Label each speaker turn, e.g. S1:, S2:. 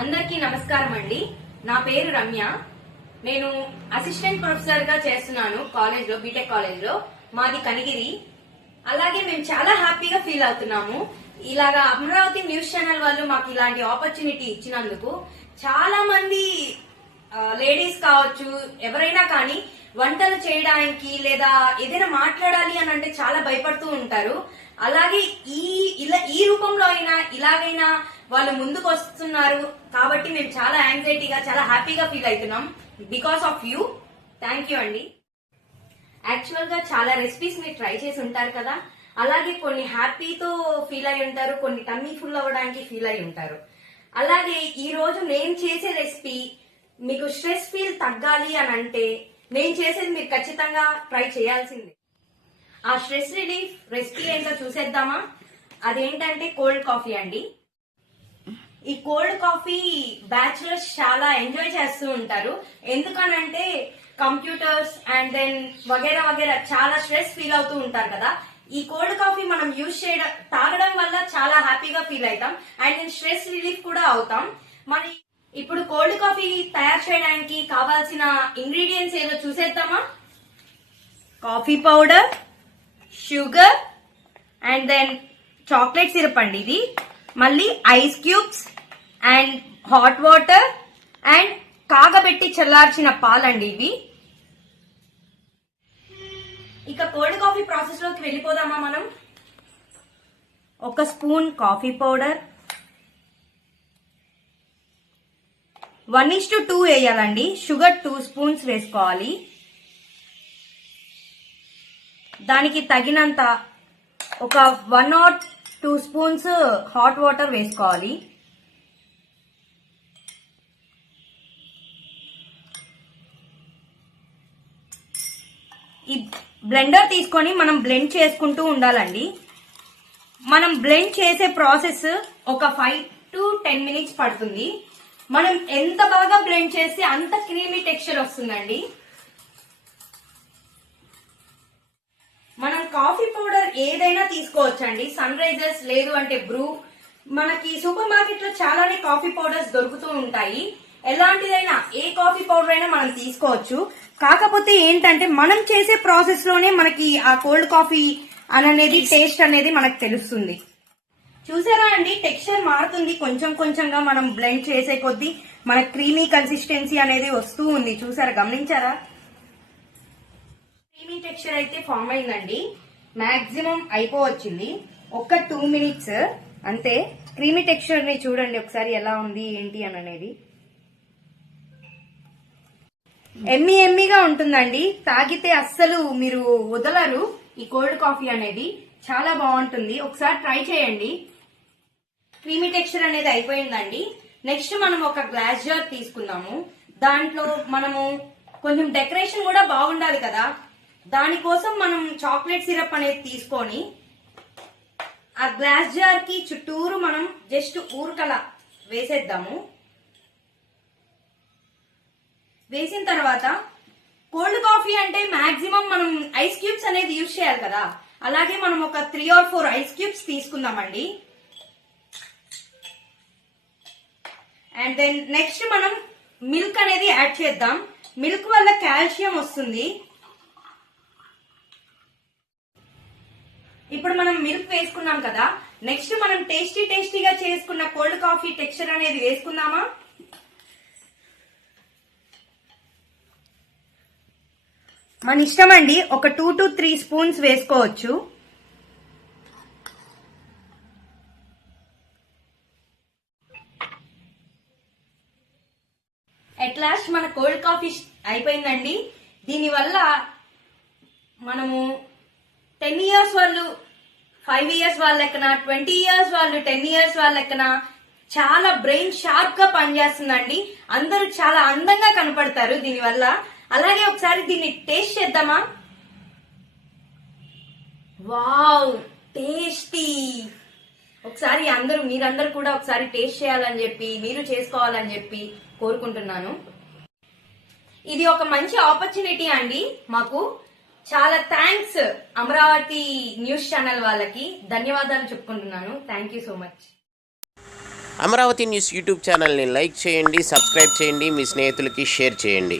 S1: అందరికీ నమస్కారం అండి. నా పేరు రమ్య. నేను అసిస్టెంట్ ప్రొఫెసర్గా చేస్తున్నాను కాలేజ్లో బీటెక్ కాలేజ్లో. మాది కనిగిరి. అలాగే మేము చాలా హ్యాపీగా ఫీల్ అవుతున్నాము. ఇలాగా అమరావతి న్యూస్ ఛానల్ వాళ్ళు మాకు ఇలాంటి ఆపర్చునిటీ ఇచ్చినందుకు చాలా మంది లేడీస్ కావచ్చు ఎవరైనా కానీ వంటలు చేయడానికి లేదా ఏదైనా మాట్లాడాలి అని అంటే చాలా భయపడుతూ ఉంటారు. అలాగే ఈ ఇలా ఈ రూపంలో అయినా ఇలాగైనా వాళ్ళు ముందుకు వస్తున్నారు కాబట్టి మేము చాలా యాంగ్జైటీగా చాలా హ్యాపీగా ఫీల్ అవుతున్నాం. Because of you thank you అండి. యాక్చువల్గా చాలా రెసిపీస్ మీరు ట్రై చేసి ఉంటారు కదా. అలాగే కొన్ని హ్యాపీతో ఫీల్ అయి ఉంటారు కొన్ని టమ్మీ ఫుల్ అవ్వడానికి ఫీల్ అయి ఉంటారు. అలాగే ఈ రోజు నేను చేసే రెసిపీ మీకు స్ట్రెస్ ఫీల్ తగ్గాలి అని అంటే నేను చేసేది మీరు ఖచ్చితంగా ట్రై చేయాల్సిందే. ఆ స్ట్రెస్ రిలీఫ్ రెసిపీ ఏంటో చూసేద్దామా? అదేంటంటే కోల్డ్ కాఫీ అండి. ఈ కోల్డ్ కాఫీ బ్యాచులర్స్ చాలా ఎంజాయ్ చేస్తూ ఉంటారు. ఎందుకనంటే కంప్యూటర్స్ అండ్ దెన్ వగేరా వగేరా చాలా స్ట్రెస్ ఫీల్ అవుతూ ఉంటారు కదా. ఈ కోల్డ్ కాఫీ మనం యూజ్ చేయడం తాగడం వల్ల చాలా హ్యాపీగా ఫీల్ అవుతాం. అండ్ దెన్ స్ట్రెస్ రిలీఫ్ కూడా అవుతాం. మరి ఇప్పుడు కోల్డ్ కాఫీ తయారు చేయడానికి కావాల్సిన ఇంగ్రీడియంట్స్ ఏదో చూసేద్దామా? Coffee powder sugar and then chocolate syrup అండి ఇది. మళ్ళీ ice cubes and hot water and కాగబెట్టి చల్లార్చిన పాలండి ఇవి. ఇక కోల్డ్ కాఫీ ప్రాసెస్లోకి వెళ్ళిపోదామా మనం? ఒక spoon coffee powder. One is to two వేయాలండి. షుగర్ టూ స్పూన్స్ వేసుకోవాలి. దానికి తగినంత ఒక one or two spoons hot water వేసుకోవాలి. ఈ బ్లెండర్ తీసుకొని మనం బ్లెండ్ చేసుకుంటూ ఉండాలండి. మనం బ్లెండ్ చేసే ప్రాసెస్ ఒక ఫైవ్ టు టెన్ మినిట్స్ పడుతుంది. మనం ఎంత బాగా బ్లెండ్ చేస్తే అంత క్రీమీ టెక్స్చర్ వస్తుందండి. మనం కాఫీ పౌడర్ ఏదైనా తీసుకోవచ్చండి. సన్ రైజర్స్ లేదు అంటే బ్రూ. మనకి సూపర్ మార్కెట్లో చాలానే కాఫీ పౌడర్స్ దొరుకుతూ ఉంటాయి. ఎలాంటిదైనా ఏ కాఫీ పౌడర్ అయినా మనం తీసుకోవచ్చు. కాకపోతే ఏంటంటే మనం చేసే ప్రాసెస్లోనే మనకి ఆ కోల్డ్ కాఫీ అనేది టేస్ట్ అనేది మనకు తెలుస్తుంది. చూసారా అండి? టెక్స్చర్ మారుతుంది. కొంచెం కొంచెంగా మనం బ్లెండ్ చేసే కొద్దీ మన క్రీమీ కన్సిస్టెన్సీ అనేది వస్తూ ఉంది. చూసారా? గమనించారా? క్రీమీ టెక్స్చర్ అయితే ఫామ్ అయిందండి. మాక్సిమం అయిపోవచ్చింది. ఒక్క టూ మినిట్స్ అంతే. క్రీమీ టెక్స్చర్ని చూడండి. ఒకసారి ఎలా ఉంది ఏంటి అని అనేది. ఎమ్మి ఎమ్మిగా ఉంటుందండి. తాగితే అస్సలు మీరు వదలరు. ఈ కోల్డ్ కాఫీ అనేది చాలా బాగుంటుంది. ఒకసారి ట్రై చేయండి. క్రీమీ టెక్స్చర్ అనేది అయిపోయిందండి. నెక్స్ట్ మనం ఒక గ్లాస్ జార్ తీసుకుందాము. దాంట్లో మనము కొంచెం డెకరేషన్ కూడా బాగుండాలి కదా. దానికోసం మనం చాక్లెట్ సిరప్ అనేది తీసుకొని ఆ గ్లాస్ జార్కి చుట్టూరు మనం జస్ట్ ఊరకల వేసేద్దాము. వేసిన తర్వాత కోల్డ్ కాఫీ అంటే మాక్సిమం మనం ఐస్ క్యూబ్స్ అనేది యూజ్ చేయాలి కదా. అలాగే మనం ఒక three or four ice cubes తీసుకుందామండి. అండ్ దెన్ నెక్స్ట్ మనం మిల్క్ అనేది యాడ్ చేద్దాం. మిల్క్ వల్ల కాల్షియం వస్తుంది. ఇప్పుడు మనం మిల్క్ వేసుకున్నాం కదా. నెక్స్ట్ మనం టేస్టీ టేస్టీగా చేసుకున్న కోల్డ్ కాఫీ టెక్స్చర్ అనేది వేసుకుందామా? మన ఇష్టం అండి ఒక టూ టు త్రీ స్పూన్స్ వేసుకోవచ్చు. అట్ లాస్ట్ మన కోల్డ్ కాఫీ అయిపోయిందండి. దీనివల్ల మనము టెన్ ఇయర్స్ వాళ్ళు ఫైవ్ ఇయర్స్ వాళ్ళ లెక్కన ట్వంటీ ఇయర్స్ వాళ్ళు టెన్ ఇయర్స్ వాళ్ళ లెక్కన చాలా బ్రెయిన్ షార్ప్గా పనిచేస్తుందండి. అందరూ చాలా అందంగా కనపడతారు దీనివల్ల అలాగే ఒకసారి దీన్ని టేస్ట్ చేద్దామా? వావ్ టేస్టీ ఒకసారి అందరూ మీరందరూ కూడా ఒకసారి టేస్ట్ చేయాలని చెప్పి మీరు చేసుకోవాలని చెప్పి కోరుకుంటున్నాను. ఇది ఒక మంచి ఆపర్చునిటీ అండి మాకు. చాలా థ్యాంక్స్ అమరావతి న్యూస్ ఛానల్ వాళ్ళకి. ధన్యవాదాలు చెప్పుకుంటున్నాను. Thank you so much
S2: Amaravati news YouTube ఛానల్ని లైక్ చేయండి సబ్స్క్రైబ్ చేయండి మీ స్నేహితులకి షేర్ చేయండి.